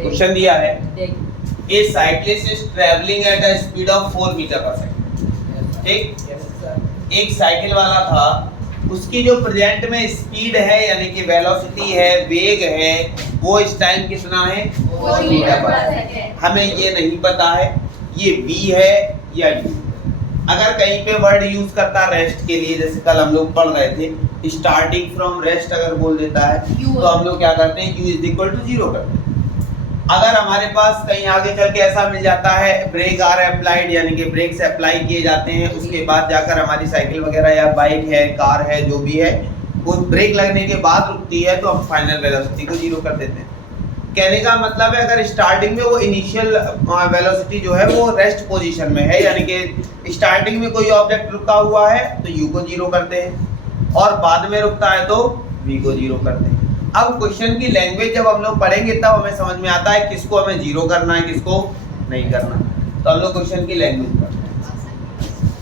Question दिया है a cyclist is travelling at a speed of 4 metre per second. ठीक, एक साइकिल वाला था, उसकी जो प्रेजेंट में स्पीड है यानी कि वेलोसिटी है, वेग है, वो इस टाइम कितना है 4 मीटर पर सेकंड। हमें ये नहीं पता है ये v है या u। अगर कहीं पे वर्ड यूज करता रेस्ट के लिए, जैसे कल हम लोग पढ़ रहे थे स्टार्टिंग फ्रॉम रेस्ट अगर बोल देता है तो हम लोग क्या करते हैं u इज इक्वल टू 0 करते हैं। अगर हमारे पास कहीं आगे चल के ऐसा मिल जाता है ब्रेक आर अप्लाइड यानी कि ब्रेक से अप्लाई किए जाते हैं, उसके बाद जाकर हमारी साइकिल वगैरह या बाइक है, कार है, जो भी है, वो ब्रेक लगने के बाद रुकती है तो हम फाइनल वेलोसिटी को 0 कर देते हैं। कहने का मतलब है अगर स्टार्टिंग में वो इनिशियल वेलोसिटी जो है वो रेस्ट पोजीशन में है यानी कि स्टार्टिंग में कोई ऑब्जेक्ट रुका हुआ है तो u को 0 करते हैं और बाद में रुकता है तो v को 0 करते हैं। अब क्वेश्चन की लैंग्वेज जब हम लोग पढ़ेंगे तब हमें समझ में आता है किसको हमें 0 करना है किसको नहीं करना। तो हम लोग क्वेश्चन की लैंग्वेज पढ़ते हैं।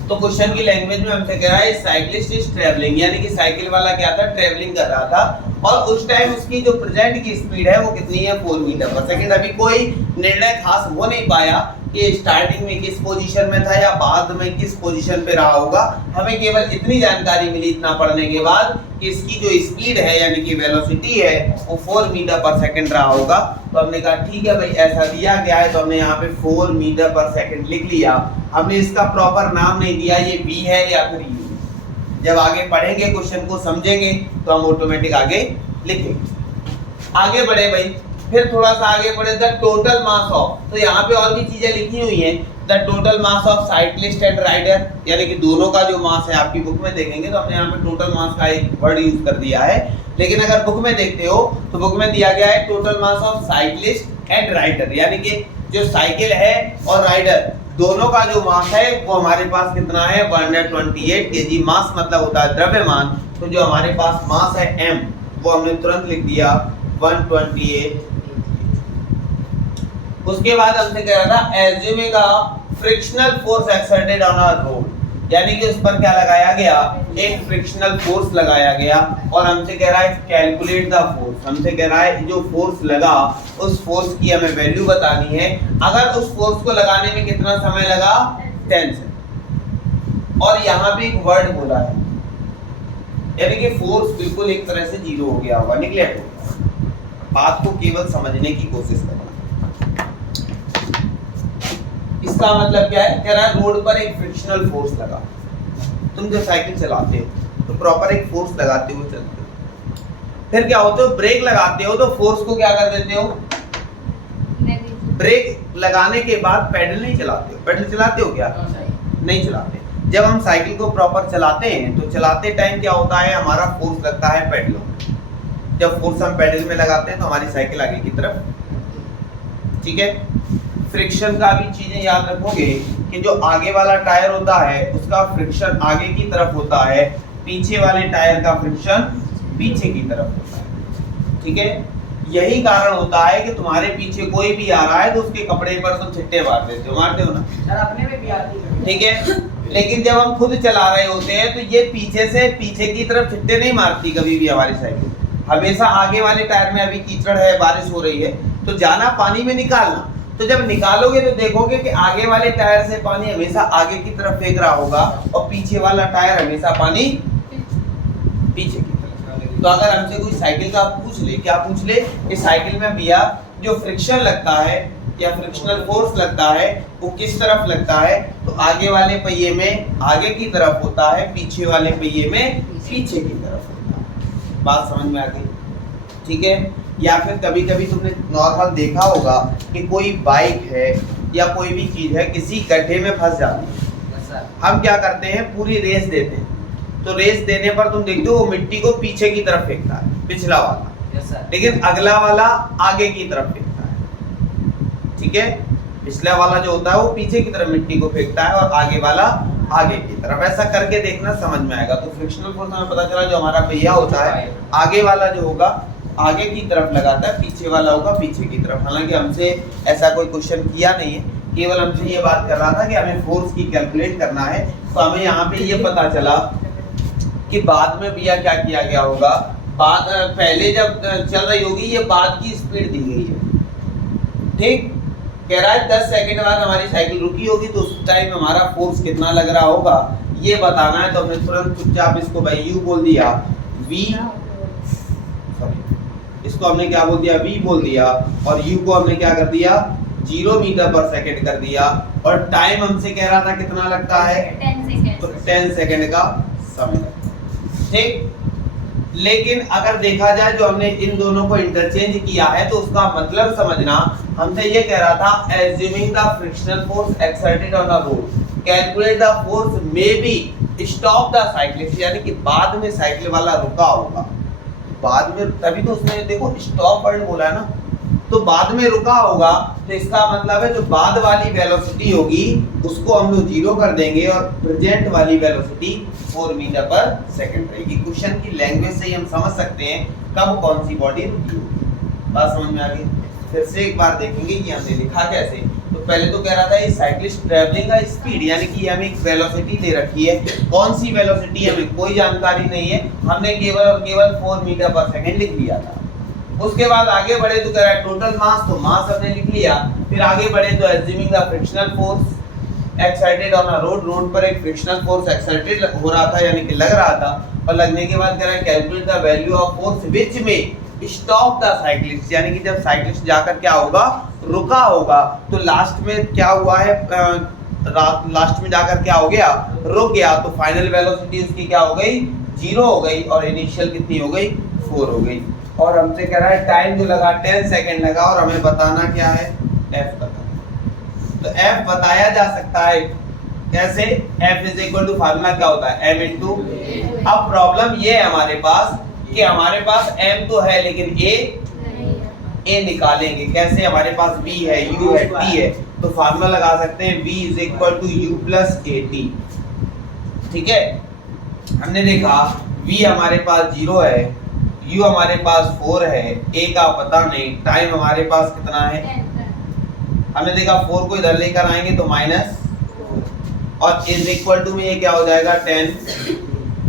तो क्वेश्चन की लैंग्वेज में हमसे कह रहा है साइक्लिस्ट इज ट्रैवलिंग यानी कि साइकिल वाला क्या था ट्रैवलिंग कर रहा था और उस टाइम उसकी जो प्रेजेंट की स्पीड है वो कितनी है 4 मीटर पर सेकंड। अभी कोई निर्णय खास हो नहीं पाया कि स्टार्टिंग में किस पोजीशन में था या बाद में किस पोजीशन पे रहा होगा। हमें केवल इतनी जानकारी मिली इतना पढ़ने के बाद कि इसकी जो स्पीड है यानी कि वेलोसिटी है वो 4 मीटर पर सेकंड रहा होगा। तो हमने कहा ठीक है भाई ऐसा दिया गया है तो हमने यहाँ पे 4 मीटर पर सेकंड लिख लिया। हमने इसका प्रॉपर नाम नहीं दिया ये v है या फिर u। जब आगे पढ़ेंगे क्वेश्चन को समझेंगे तो हम ऑटोमेटिक आगे लिखेंगे। आगे बढ़े भाई, फिर थोड़ा सा आगे बढ़े द टोटल मास ऑफ, तो यहाँ पे और भी चीजें लिखी हुई हैं। The total mass of cyclist and rider यानी कि दोनों का जो मास है आपकी बुक में देखेंगे तो हमने यहाँ पे टोटल मास का एक वर्ड यूज कर दिया है। लेकिन अगर बुक में देखते हो तो बुक में दिया गया है total mass of cyclist and rider यानी कि जो साइकिल है और राइडर दोनों का जो मास है वो हमारे पास कितना है 128 केजी। मास मतलब होता है द्रव्यमान, तो जो हमारे पास मास है m वो हमने तुरंत लिख दिया 128। उसके बाद हमसे कह रहा था assuming a frictional force exerted on a road यानी कि उस पर क्या लगाया गया एक फ्रिक्शनल फोर्स लगाया गया और हमसे कह रहा है कैलकुलेट द फोर्स। हमसे कह रहा है जो फोर्स लगा उस फोर्स की हमें वैल्यू बतानी है। अगर उस फोर्स को लगाने में कितना समय लगा 10 सेकंड। और यहाँ पे एक वर्ड बोला है यानी कि फोर्स बिल्कुल एक तरह से 0 हो गया होगा, निगलेक्ट हो गया। बात को केवल समझने की कोशिश करना। इसका मतलब क्या है, कह रहा है रोड पर एक फ्रिक्शनल फोर्स लगा। तुम जब साइकिल चलाते हो तो प्रॉपर एक फोर्स लगाते हुए चलते हो। फिर क्या होता है ब्रेक लगाते हो तो फोर्स को क्या कर देते हो ब्रेक लगाने के बाद पैडल नहीं चलाते हो। पैडल चलाते हो क्या नहीं चलाते। जब हम साइकिल को प्रॉपर चलाते हैं तो चलाते टाइम क्या होता है हमारा फोर्स लगता है पैडलों में। जब फोर्स हम पैडल में लगाते हैं तो हमारी साइकिल आगे की तरफ, ठीक है। फ्रिक्शन का भी चीजें याद रखोगे कि जो आगे वाला टायर होता है उसका फ्रिक्शन आगे की तरफ होता है, पीछे वाले टायर का फ्रिक्शन पीछे की तरफ होता है, ठीक है। यही कारण होता है कि तुम्हारे पीछे कोई भी आ रहा है तो उसके कपड़े पर तुम छिट्टे मार देते हो, मारते हो ना सर अपने में भी आती है, ठीक है। लेकिन जब हम खुद चला रहे होते हैं तो ये पीछे से पीछे की तरफ छिट्टे नहीं मारती कभी भी हमारी साइकिल। हमेशा आगे वाले टायर में अभी कीचड़ है, बारिश हो रही है तो जाना पानी में निकालना। तो जब निकालोगे तो देखोगे कि आगे वाले टायर से पानी हमेशा आगे की तरफ फेंक रहा होगा और पीछे वाला टायर हमेशा पानी पीछे की तरफ। तो अगर हमसे कोई साइकिल का पूछ ले, क्या पूछ ले कि साइकिल में भैया जो फ्रिक्शन लगता है या फ्रिक्शनल फोर्स लगता है वो किस तरफ लगता है, तो आगे वाले पहिए में आगे की तरफ होता है, पीछे वाले पहिए में पीछे की तरफ होता है। बात समझ में आ गई, ठीक है। या फिर कभी कभी तुमने नॉर्मल देखा होगा कि कोई बाइक है या कोई भी चीज है किसी गड्ढे में फंस जाती है। हम क्या करते हैं पूरी रेस देते हैं, तो रेस देने पर तुम देखते हो वो मिट्टी को पीछे की तरफ फेंकता है पिछला वाला, लेकिन अगला वाला आगे की तरफ फेंकता है, ठीक है। पिछला वाला जो होता है वो पीछे की तरफ मिट्टी को फेंकता है और आगे वाला आगे की तरफ। ऐसा करके देखना समझ में आएगा। तो फ्रिक्शनल फोर्स हमें पता चला जो हमारा पहिया होता है आगे वाला जो होगा आगे की तरफ लगाता है, पीछे वाला होगा पीछे की तरफ। हालांकि हमसे ऐसा कोई क्वेश्चन किया नहीं है, केवल हमसे ये बात कर रहा था कि हमें फोर्स की कैलकुलेट करना है। तो हमें यहाँ पे ये पता चला कि बाद में भैया क्या किया गया होगा, बाद पहले जब चल रही होगी ये बाद की स्पीड दी गई है, ठीक, कह रहा है 10 सेकंड बाद हमारी साइकिल रुकी होगी तो उस टाइम हमारा फोर्स कितना लग रहा होगा ये बताना है। तो हमने तुरंत चुपचाप इसको भाई यू बोल दिया, वी इसको हमने क्या बोल दिया, वी बोल दिया, और यू को हमने क्या कर दिया 0 मीटर पर सेकंड कर दिया, और टाइम हमसे कह रहा था कितना लगता है 10 सेकंड। तो 10 सेकंड का समय लगता है। ठीक, लेकिन अगर देखा जाए जो हमने इन दोनों को इंटरचेंज किया है तो उसका मतलब समझना, हमसे ये कह रहा था assuming the frictional force exerted on a road calculate the force may be stop the cyclist, यानी कि बाद में साइकिल वाला रुका होगा, बाद में, तभी तो उसने देखो स्टॉप वर्ड बोला है ना, तो बाद में रुका होगा, तो इसका मतलब है जो बाद वाली वेलोसिटी होगी उसको हम लोग 0 कर देंगे और प्रेजेंट वाली वेलोसिटी 4 मीटर पर सेकंड रहेगी। क्वेश्चन की लैंग्वेज से ही हम समझ सकते हैं कब कौन सी बॉडी रुकी होगी। बात समझ में आ गई? फिर से एक बार देखेंगे कि हमने लिखा कैसे। तो पहले तो कह रहा था ये साइक्लिस्ट ट्रैवलिंग का स्पीड, यानी कि हमें एक वेलोसिटी दे रखी है, कौन सी वेलोसिटी हमें कोई जानकारी नहीं है, हमने केवल और केवल 4 मीटर पर सेकंड लिख लिया था। उसके बाद आगे बढ़े तो कह रहा है टोटल मास, तो मास हमने लिख लिया। फिर आगे बढ़े तो assuming the frictional force exerted on a road, road पर एक फ्रिक्शनल फोर्स एक्सर्टेड हो रहा था यानी कि लग रहा था, और लगने के बाद कह रहा है calculate the value of force which में स्टॉप द साइक्लिस्ट, यानी कि जब साइक्लिस्ट जाकर क्या होगा रुका होगा, तो लास्ट में क्या हुआ है, लास्ट में जाकर क्या हो गया रुक गया, तो फाइनल वेलोसिटी उसकी क्या हो गई 0 हो गई, और इनिशियल कितनी हो गई 4 हो गई। और हमसे कह रहा है टाइम जो लगा 10 सेकंड लगा, और हमें बताना क्या है f बताना। तो f बताया जा सकता है कैसे, f is equal to formula क्या होता है m इनटू। अब प्रॉब्लम ये है हमारे पास कि हमारे पास m तो है लेकिन a निकालेंगे कैसे, हमारे पास v है u है t है, तो फार्मूला लगा सकते हैं v is equal to u plus at। ठीक है, हमने देखा v हमारे पास 0 है, u हमारे पास 4 है, a का पता नहीं, टाइम हमारे पास कितना है, हमने देखा 4 को इधर लेकर आएंगे तो माइनस, और इज इक्वल टू में ये क्या हो जाएगा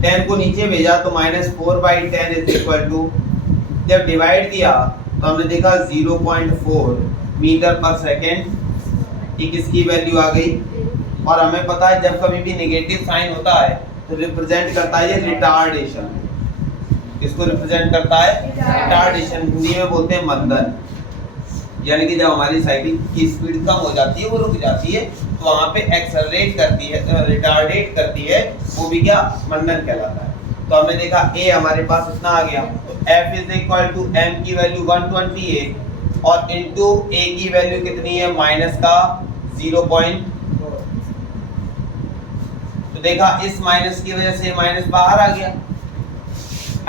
10 को नीचे भेजा तो -4/10 इज इक्वल टू, जब डिवाइड किया तो हमने देखा 0.4 मीटर पर सेकेंड, एक इसकी वैल्यू आ गई। और हमें पता है जब कभी भी नेगेटिव साइन होता है तो रिप्रेजेंट करता है ये रिटार्डेशन, इसको रिप्रेजेंट करता है रिटार्डेशन, हिंदी में बोलते हैं मंदन, यानी कि जब हमारी साइकिल की स्पीड कम हो जाती है वो रुक जाती है तो वहां पे एक्सेलरेट करती है, रिटार्डेट करती है, वो भी क्या मंदन कहलाता है। तो हमने देखा a हमारे पास इतना आ गया, तो f is equal to m की वैल्यू 128 और इनटू a की वैल्यू कितनी है माइनस का 0. तो देखा इस माइनस की वजह से माइनस बाहर आ गया,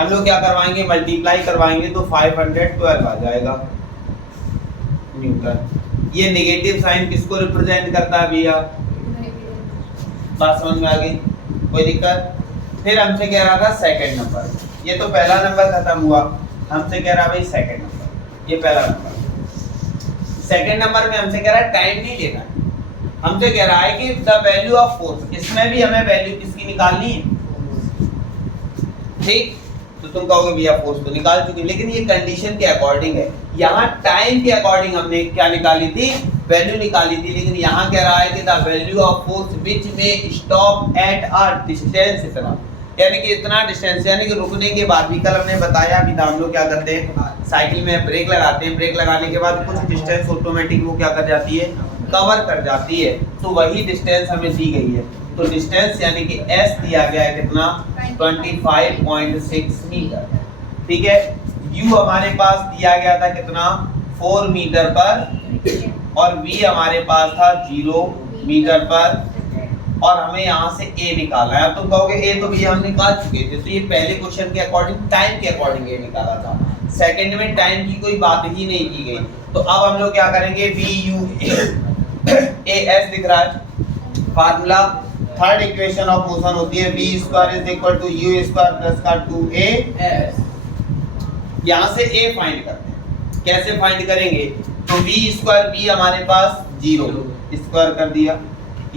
हम लोग क्या करवाएंगे मल्टीप्लाई करवाएंगे तो 512 आ जाएगा न्यूटन। ये नेगेटिव साइन किसको रिप्रेजेंट करता है भैया, बात समझ में आ गई, कोई दिक्कत? फिर हमसे कह रहा था सेकंड नंबर, ये तो पहला नंबर खत्म हुआ, हमसे कह रहा भाई सेकंड नंबर, ये पहला नंबर। सेकंड नंबर में हमसे कह रहा है टाइम नहीं लेना है, हमसे कह रहा है कि द वैल्यू ऑफ फोर्स, इसमें भी हमें वैल्यू किसकी निकालनी है, ठीक? तो तुम कहोगे भैया फोर्स तो निकाल चुके, लेकिन ये कंडीशन के अकॉर्डिंग है, यहाँ टाइम के अकॉर्डिंग हमने क्या निकाली थी वैल्यू निकाली थी, लेकिन यहाँ कह रहा है कि the value of force which में स्टॉप एट अ डिस्टेंस इतना, यानी कि इतना डिस्टेंस, यानी कि रुकने के बाद भी कल हमने बताया अभी हम लोग क्या करते हैं साइकिल में ब्रेक लगाते हैं, ब्रेक लगाने के बाद कुछ डिस्टेंस ऑटोमेटिक वो क्या कर जाती है कवर कर जाती है, तो वही डिस्टेंस हमें दी गई है। तो डिस्टेंस यानी कि s दिया गया है कितना 25.6 मीटर, ठीक है। u हमारे पास दिया गया था कितना 4 मीटर पर, और v हमारे पास था 0 मीटर पर, और हमें यहाँ से a निकालना है। तुम कहोगे a तो भी हम निकाल चुके थे, तो ये पहले क्वेश्चन के अकॉर्डिंग टाइम के अकॉर्डिंग a निकाला था, सेकंड में टाइम की कोई बात ही नहीं की गई। तो अब हम लोग क्या करेंगे v s दिख रहा है formula, third equation of motion होती है v square is equal to u square plus का 2a। यहाँ से a फाइंड करते हैं, कैसे फाइंड करेंगे, तो v स्क्वायर v हमारे पास 0 स्क्वायर कर दिया,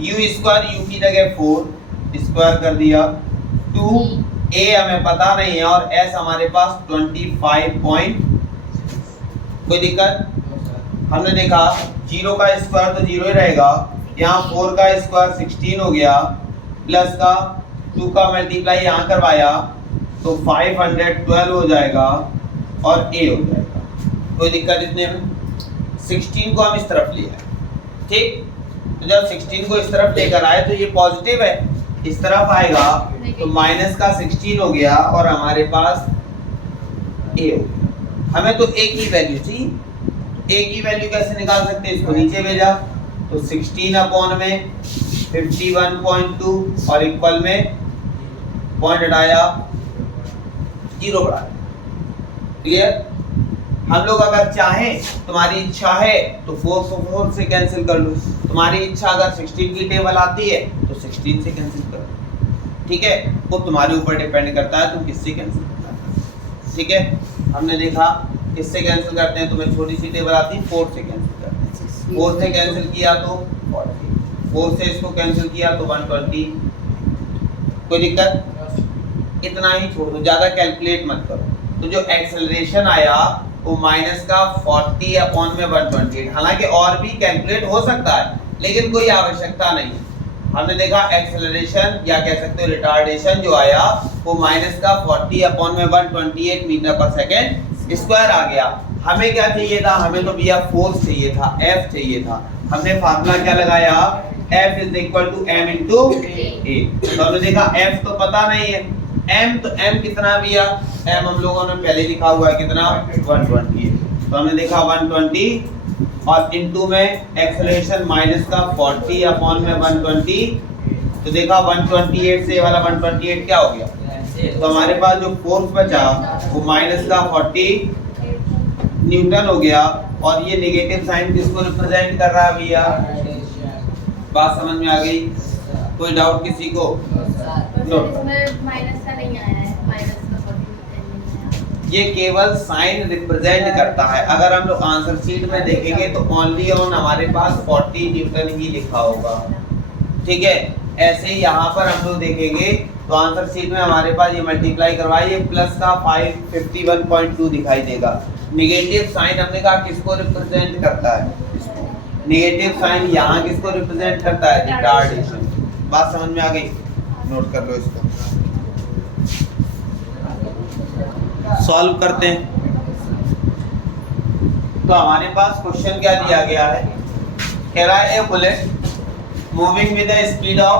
u स्क्वायर u की जगह 4 स्क्वायर कर दिया, 2a हमें पता नहीं है, और s हमारे पास 25 पॉइंट, कोई दिक्कत हमने देखा 0 का स्क्वायर तो 0 ही रहेगा, यहाँ 4 का स्क्वायर 16 हो गया, प्लस का 2 का मल्टीप्लाई यहाँ करवाया तो 512 हो जाएगा और a हो जाएगा। कोई दिक्कत इतने में? 16 को हम इस तरफ लिए, ठीक, तो जब 16 को इस तरफ लेकर आए तो ये पॉजिटिव है, इस तरफ आएगा तो माइनस का 16 हो गया और हमारे पास a हो गया। हमें तो a की वैल्यू चाहिए, a की वैल्यू कैसे निकाल सकते हैं? इसको नीचे भेजा तो 16 अपॉन में 51.2 और इक्वल में पॉइंट हटाया 0 बढ़ाया। क्लियर? हम लोग अगर चाहें, तुम्हारी इच्छा है तो 4 से कैंसिल कर लो, तुम्हारी इच्छा अगर 16 की टेबल आती है तो 16 से कैंसिल कर लो, ठीक है, वो तुम्हारे ऊपर डिपेंड करता है तुम किससे कैंसिल करना है। ठीक है, हमने देखा किससे कैंसिल करते हैं, तुम्हें छोटी सी टेबल आती है 4 से कैंसिल करते हैं, 4 से कैंसिल किया तो 40, 4 से इसको कैंसिल किया तो 120। कोई दिक्कत? इतना ही छोड़ दो, ज्यादा कैलकुलेट मत करो। तो जो एक्सेलरेशन आया वो माइनस का 40 अपॉन में 128, हालांकि और भी कैलकुलेट हो सकता है लेकिन कोई आवश्यकता नहीं। हमने देखा एक्सेलरेशन या कह सकते हो रिटार्डेशन जो आया वो माइनस का 40 अपॉन में 128 मीटर पर सेकेंड स्क्वायर आ गया। हमें क्या चाहिए था? हमें तो भैया फोर्स चाहिए था, F चाहिए था। हमने फार्मूला क्या लगाया? F is equal to m into a। तो हमने देखा F तो पता नहीं है, m तो m कितना भैया? m हम लोगों ने पहले लिखा हुआ है कितना? 120 है। तो हमने देखा 120 और इनटू में एक्सेलरेशन माइनस का 40 अपॉन में 120, तो देखा 128 से वाला 128 क्या हो गया? तो हमारे पास जो फोर्स बचा वो माइनस का 40 न्यूटन हो गया। और ये नेगेटिव साइन किसको रिप्रेजेंट कर रहा है भैया? बात समझ में आ गई? कोई डाउट किसी को? माइनस का नहीं आया है, माइनस का 40 ये केवल साइन रिप्रेजेंट करता है। अगर हम लोग आंसर शीट में देखेंगे तो ओनली ऑन हमारे पास 40 न्यूटन ही लिखा होगा, ठीक है। ऐसे ही यहाँ पर हम लोग देखेंगे तो आंसर शीट में हमारे पास ये मल्टीप्लाई करवाइए प्लस का 551.2 दिखाई देगा। नेगेटिव साइन हमने कहा किसको रिप्रेजेंट करता है? नेगेटिव साइन यहाँ किसको रिप्रेजेंट करता है? रिटार्डेशन। बात समझ में आ गई? नोट कर लो इसको, सॉल्व करते हैं। तो हमारे पास क्वेश्चन क्या दिया गया है? कह रहा है a bullet moving with the speed of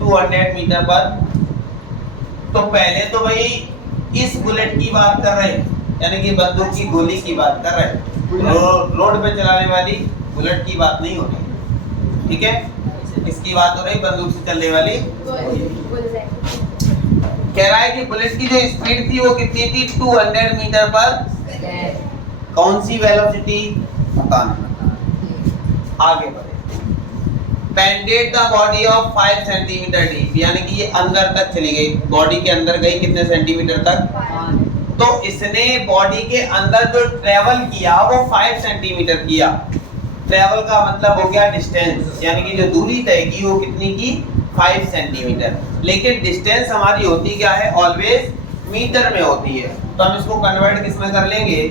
200 metre per. तो पहले तो भाई इस बुलेट की बात कर रहे हैं, यानी कि बंदूक की गोली की बात कर रहे हैं, रोड पे चलाने वाली बुलेट की बात नहीं हो रही, ठीक है। इसकी बात हो रही बंदूक से चलने वाली। कह रहा है कि बुलेट की जो स्पीड थी वो कितनी थी? 200 मीटर पर। कौन सी वेलोसिटी बताना। आगे बढ़े। Painted the body of 5 centimetre deep, यानी कि ये अंदर तक चली गई, बॉडी के अंदर गई कितने सेंटीमीटर तक? तो इसने बॉडी के अंदर जो ट्रेवल किया वो 5 सेंटीमीटर किया। ट्रेवल का मतलब हो गया डिस्टेंस, यानी कि जो दूरी तय की वो कितनी की? 5 सेंटीमीटर। लेकिन डिस्टेंस हमारी होती क्या है? ऑलवेज मीटर में होती है, तो हम इसको कन्वर्ट किस में कर लेंगे?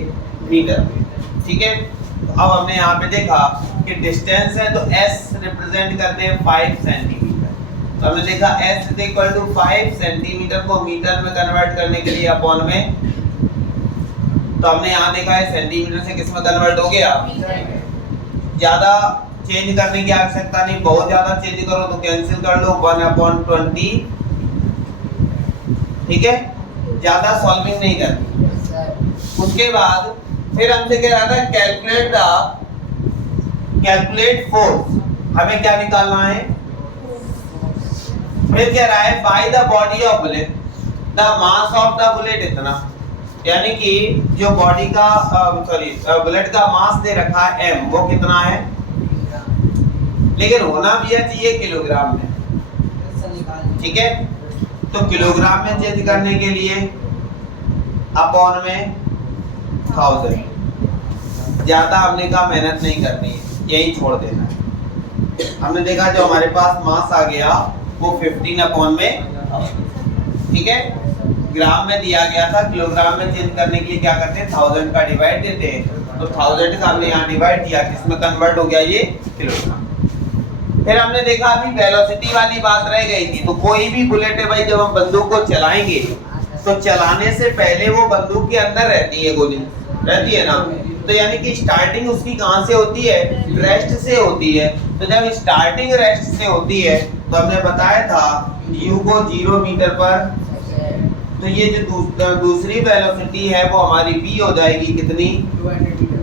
मीटर में, ठीक है। तो अब हमने यहाँ पे देखा कि डिस्टेंस है तो s रिप्रेजेंट करते हैं 5 सेंटीमीटर। तो हमने देखा s is equal to 5 centimetre को मीटर में कन्वर्ट करने के लिए अपॉन में, तो हमने यहाँ देखा है सेंटीमीटर से किस में कन्वर्ट हो गया? ज्यादा चेंज करने की आवश्यकता नहीं, बहुत ज्यादा चेंज करो तो कैंसिल कर लो 1/20, ठीक है। ज्यादा सॉल्विंग नहीं करनी। उसके बाद फिर हमसे कह रहा था कैलकुलेट फोर्स, हमें क्या निकालना है? फिर कह रहा है by the body of bullet the mass of the bullet इतना, यानी कि जो बॉडी का बुलेट का मास दे रखा है m, वो कितना है? लेकिन होना भी चाहिए किलोग्राम में, ठीक है। तो किलोग्राम में चेंज करने के लिए अपॉन में 1000। ज्यादा हमने कहा मेहनत नहीं करनी है, यही छोड़ देना है। हमने देखा जो हमारे पास मास आ गया वो 15 अपॉन में, ठीक है। ग्राम में दिया गया था, किलोग्राम में चेंज करने के लिए क्या करते हैं? 1000 का डिवाइड देते हैं तो 1000 का हमने यहाँ डिवाइड किया, किसमें कन्वर्ट हो गया ये किलोग्राम। फिर हमने देखा अभी वेलोसिटी वाली बात रह गई थी। तो कोई भी बुलेट है भाई, जब हम बंदूक को चलाएंगे तो चलाने से पहले वो बंदूक के अंदर रहती है, गोली रहती है ना। तो यानी कि स्टार्टिंग उसकी कहाँ से होती है, रेस्ट से होती है। तो जब स्टार्टिंग रेस्ट से होती है तो हमने बताया था u को 0 मीटर पर, तो ये जो दूसरी वेलोसिटी है वो हमारी v हो जाएगी कितनी,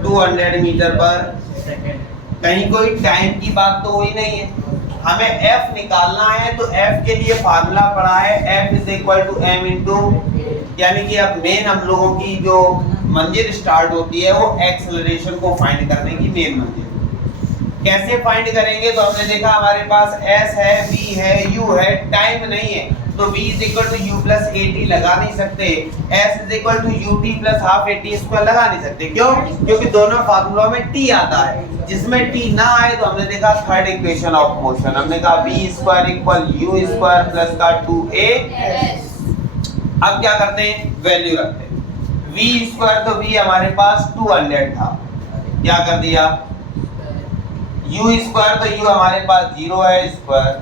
200 मीटर पर सेकंड। कहीं कोई टाइम की बात तो हुई नहीं है। हमें f निकालना है, तो f के लिए फार्मूला पढ़ा है f = m इंटू, यानी कि अब मेन हम लोगों की जो मंजिल स्टार्ट होती है वो एक्सेलरेशन को फाइंड करने की मेन मंजिल। कैसे फाइंड करेंगे, तो हमने देखा हमारे पास s है, v है, u है, टाइम नहीं है, तो v = u + at लगा नहीं सकते, s = ut + ½ at² लगा नहीं सकते। क्यों? क्योंकि दोनों फार्मूलों में t आता है। जिसमें t ना आए तो हमने देखा थर्ड इक्वेशन ऑफ मोशन, हमने कहा v² = u² + का 2a। अब क्या करते हैं, वैल्यू रखते हैं। v², तो v हमारे पास 200 था, क्या कर दिया, u², तो u हमारे पास 0 है स्क्वायर,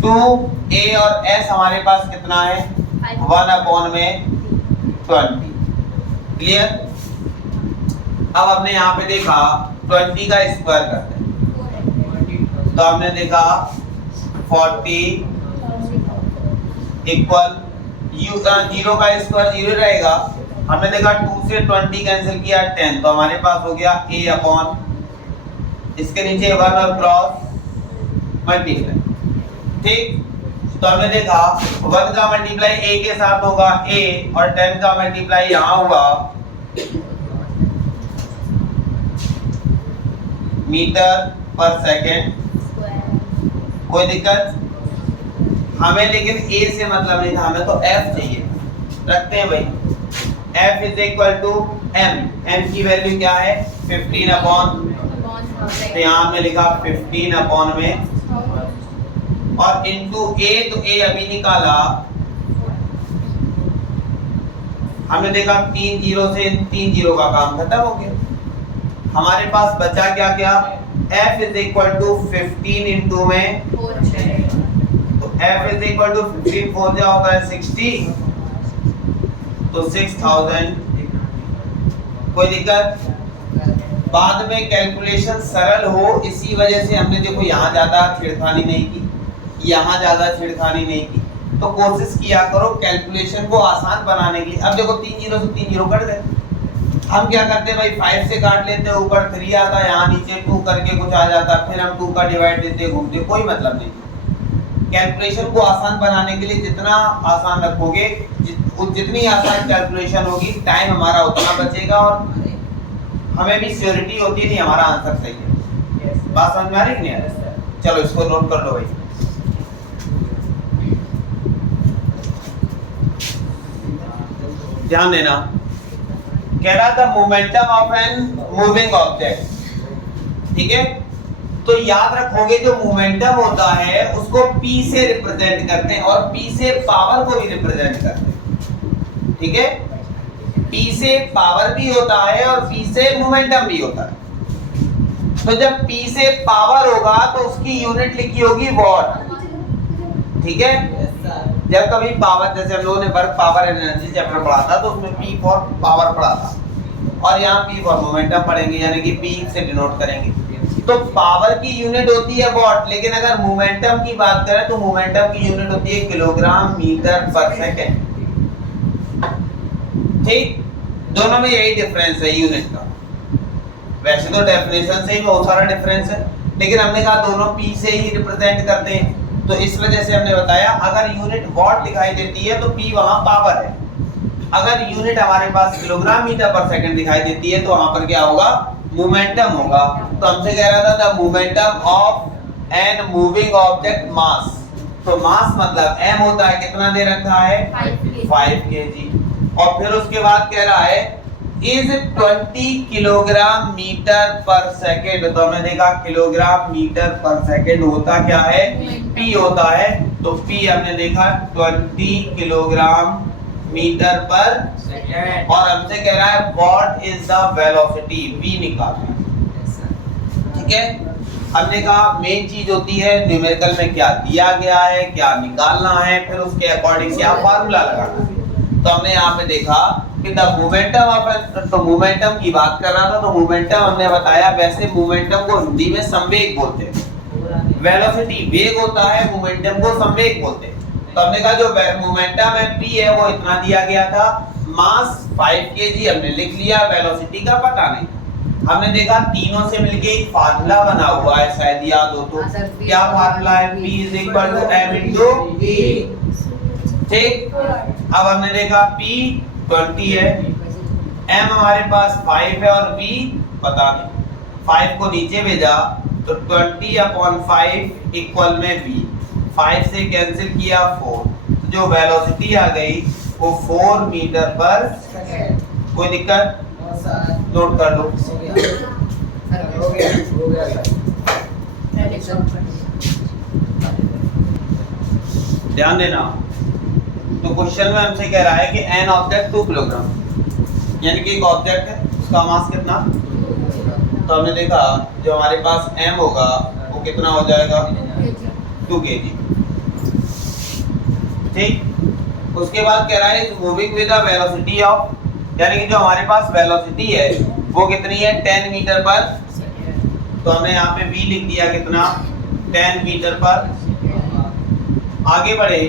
2a और s हमारे पास कितना है 1/20। क्लियर? अब हमने यहाँ पे देखा 20 का स्क्वायर करते हैं, तो हमने देखा 40 इक्वल u 0 का स्क्वायर 0 रहेगा। हमने देखा 2 से 20 कैंसिल किया 10, तो हमारे पास हो गया a/, इसके नीचे 1 और क्रॉस मल्टीप्लाई। ठीक, तो हमने देखा 1 का मल्टीप्लाई a के साथ होगा a, और 10 का मल्टीप्लाई यहाँ हुआ मीटर पर सेकेंड। कोई दिक्कत हमें, लेकिन a से मतलब नहीं था, हमें तो f चाहिए। रखते हैं भाई, f = m, m की वैल्यू क्या है 15/, तो यहाँ हमने लिखा 15/ में, और इनटू a, तो a अभी निकाला, हमने देखा 3 0 से 3 0 का काम खत्म हो गया। हमारे पास बचा क्या क्या, f = 15 इनटू में, तो f = 15 4 जा होता है 60, तो 6000। कोई दिक्कत? बाद में कैलकुलेशन सरल हो, इसी वजह से हमने देखो यहाँ ज्यादा छेड़खानी नहीं की, यहाँ ज्यादा छेड़खानी नहीं की। तो कोशिश किया करो कैलकुलेशन को आसान बनाने की। अब देखो 3 0 से 3 0 कट गए, हम क्या करते भाई 5 से काट लेते, ऊपर 3 आता, यहाँ नीचे 2 करके कुछ आ जाता, फिर हम 2 का डिवाइड देते, घूमते, कोई मतलब नहीं। कैलकुलेशन को आसान बनाने के लिए जितना आसान रखोगे, जितनी आसान कैलकुलेशन होगी, टाइम हमारा उतना बचेगा, और हमें भी श्योरिटी होती है नहीं हमारा आंसर सही है। बात समझ में आ रही है? चलो इसको नोट कर लो भाई। ध्यान देना, कह रहा था momentum of an moving object. ठीक है, तो याद रखोगे जो मोमेंटम होता है उसको p से रिप्रेजेंट करते हैं, और p से पावर को भी रिप्रेजेंट करते हैं। ठीक है, p से पावर भी होता है और p से मोमेंटम भी होता है। तो जब p से पावर होगा तो उसकी यूनिट लिखी होगी वॉट। ठीक है, जब कभी पावर, जैसे हम लोगों ने वर्क पावर एनर्जी चैप्टर पढ़ा था, तो उसमें p फॉर पावर पढ़ा था, और यहाँ p फॉर मोमेंटम पढ़ेंगे, यानी कि p से डिनोट करेंगे। तो पावर की यूनिट होती है वॉट, लेकिन अगर मोमेंटम की बात करें तो मोमेंटम की यूनिट होती है किलोग्राम मीटर पर सेकेंड। ठीक, दोनों में यही डिफरेंस है यूनिट का। वैसे तो डेफिनेशन से ही बहुत सारा डिफरेंस है, लेकिन हमने कहा दोनों p से ही रिप्रेजेंट करते हैं, तो इस वजह से हमने बताया अगर यूनिट वॉट दिखाई देती है तो p वहां पावर है, अगर यूनिट हमारे पास किलोग्राम मीटर पर सेकंड दिखाई देती है तो वहां पर क्या होगा, मोमेंटम होगा। तो हमसे कह रहा था the momentum of an moving object mass, तो मास मतलब m होता है, कितना दे रखा है 5 kg, और फिर उसके बाद कह रहा है इज 20 किलोग्राम मीटर पर सेकेंड। तो हमने देखा किलोग्राम मीटर पर सेकेंड होता क्या है, p होता है, तो p हमने देखा 20 किलोग्राम मीटर पर सेकंड। और हमसे कह रहा है what is the velocity, v निकालना है। ठीक है, हमने कहा मेन चीज होती है न्यूमेरिकल में क्या दिया गया है, क्या निकालना है, फिर उसके अकॉर्डिंग क्या फार्मूला लगाना है। तो हमने यहाँ पे देखा कि द मोमेंटम ऑफ, तो मोमेंटम की बात कर रहा था, तो मोमेंटम हमने बताया, वैसे मोमेंटम को हिंदी में संवेग बोलते हैं। वेलोसिटी वेग होता है, मोमेंटम को संवेग बोलते हैं। तो हमने कहा जो मोमेंटम है p है वो इतना दिया गया था, मास 5 kg हमने लिख लिया, वेलोसिटी का पता नहीं। हमने देखा तीनों से मिलके एक फार्मूला बना हुआ है, शायद याद हो तो। हाँ सर, P क्या फार्मूला है? p is equal to m into v। ठीक, अब हमने देखा p 20 है, m हमारे पास 5 है और v पता नहीं। 5 को नीचे भेजा तो 20/5 इक्वल में v, 5 से कैंसिल किया 4, तो जो वेलोसिटी आ गई वो 4 मीटर पर सेकंड। कोई दिक्कत? नोट कर लो। हो गया सर। ध्यान देना, तो क्वेश्चन में हमसे कह रहा है कि एन ऑब्जेक्ट 2 किलोग्राम, यानी कि एक ऑब्जेक्ट है उसका मास कितना। तो हमने देखा जो हमारे पास m होगा वो कितना हो जाएगा 2 kg। ठीक, उसके बाद कह रहा है moving with the velocity of, यानी कि जो हमारे पास वेलोसिटी है वो कितनी है 10 मीटर पर। तो हमने यहाँ पे v लिख दिया कितना 10 मीटर पर। आगे बढ़े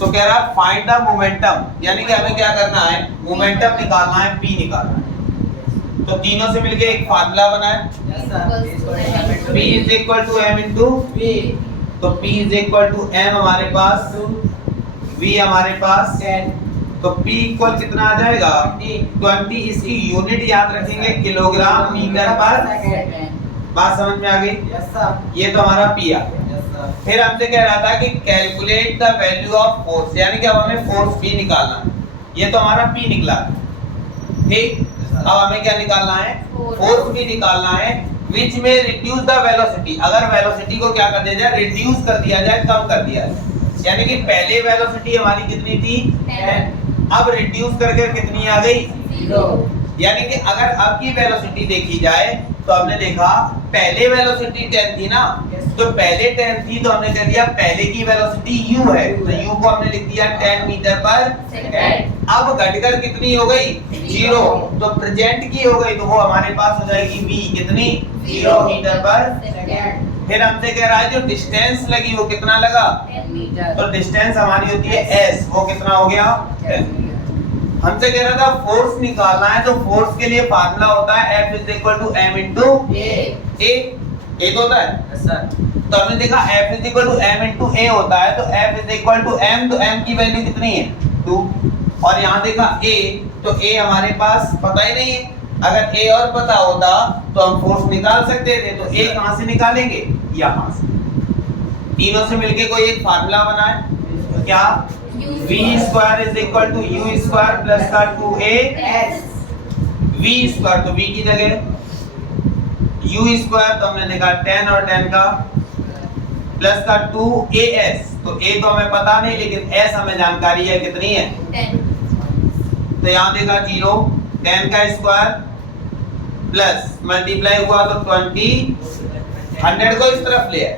तो कह रहा है फाइंड द मोमेंटम, यानी कि हमें क्या करना है, मोमेंटम निकालना है, p निकालना है। तो तीनों से मिलके एक फार्मूला बना है, p is equal to m into v। तो p is equal to m हमारे पास, v हमारे पास 10, तो p इक्वल कितना आ जाएगा 20। इसकी यूनिट याद रखेंगे किलोग्राम मीटर पर सेकंड। बात समझ में आ गई? Yes sir. ये तो हमारा p आ गया। Yes sir. फिर हमसे कह रहा था कि calculate the value of force, यानी कि अब हमें फोर्स p निकालना है। ये तो हमारा p निकला। ठीक, अब हमें क्या निकालना है, फोर्स भी निकालना है, विच में रिड्यूस द वेलोसिटी। अगर वेलोसिटी को क्या कर दिया जाए, रिड्यूस कर दिया जाए, कम कर दिया जाए। यानी कि पहले वेलोसिटी हमारी कितनी थी 10, अब रिड्यूस करके कितनी आ गई 0। यानी कि अगर अब की वेलोसिटी देखी जाए तो हमने देखा पहले वेलोसिटी 10 थी ना, तो पहले 10 थी तो हमने कह दिया पहले की वेलोसिटी u है, तो u को हमने लिख दिया 10 मीटर पर सेकंड। अब घटकर कितनी हो गई 0, तो प्रेजेंट की हो गई, तो वो हमारे पास हो जाएगी v कितनी 0 मीटर पर सेकंड। फिर हमसे कह रहा है जो डिस्टेंस लगी वो कितना लगा 10 मीटर। तो डिस्टेंस हमारी होती है s, वो कितना हो गया 10। हमसे कह रहा था फोर्स निकालना है, तो फोर्स के लिए फार्मूला होता है F is equal to m into a। a तो होता है यस सर। तो हमने देखा F is equal to m into a होता है, तो F is equal to m, तो m की वैल्यू कितनी है 2। और यहाँ देखा a, तो a हमारे पास पता ही नहीं है। अगर a और पता होता तो हम फोर्स निकाल सकते थे, तो a कहाँ से निकालेंगे, यहाँ से। तीनों से मिलके कोई एक फार्मूला बना है, तो क्या v square is equal to u square plus का 2as v स्क्वायर, तो v की जगह u स्क्वायर, तो हमने देखा 10 और 10 का प्लस का 2as, तो a तो हमें पता नहीं लेकिन s हमें जानकारी है कितनी है 10। तो यहाँ देखा 0, 10 का स्क्वायर प्लस मल्टीप्लाई हुआ तो 20, 100 को इस तरफ ले आए,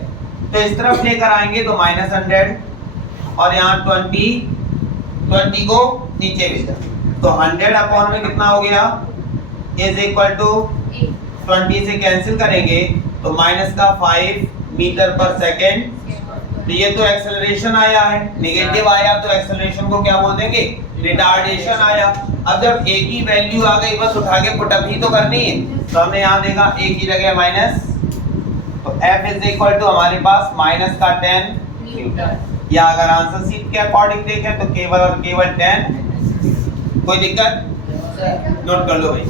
तो इस तरफ लेकर आएंगे तो -100, और यहाँ 20 को नीचे भेजा, तो 100 अपॉन में कितना हो गया इज इक्वल टू 20 से कैंसिल करेंगे तो माइनस का 5 मीटर पर सेकेंड। तो ये तो एक्सेलरेशन आया है, नेगेटिव आया तो एक्सेलरेशन को क्या बोल देंगे, रिटार्डेशन आया। अब जब a की वैल्यू आ गई बस उठा के पुटअप ही तो करनी है, तो हमने यहाँ देखा a की जगह माइनस, तो f इज इक्वल टू हमारे पास माइनस का 10 न्यूटन, या अगर आंसर शीट के अकॉर्डिंग देखें तो केवल और केवल 10। कोई दिक्कत? नोट कर लो भाई।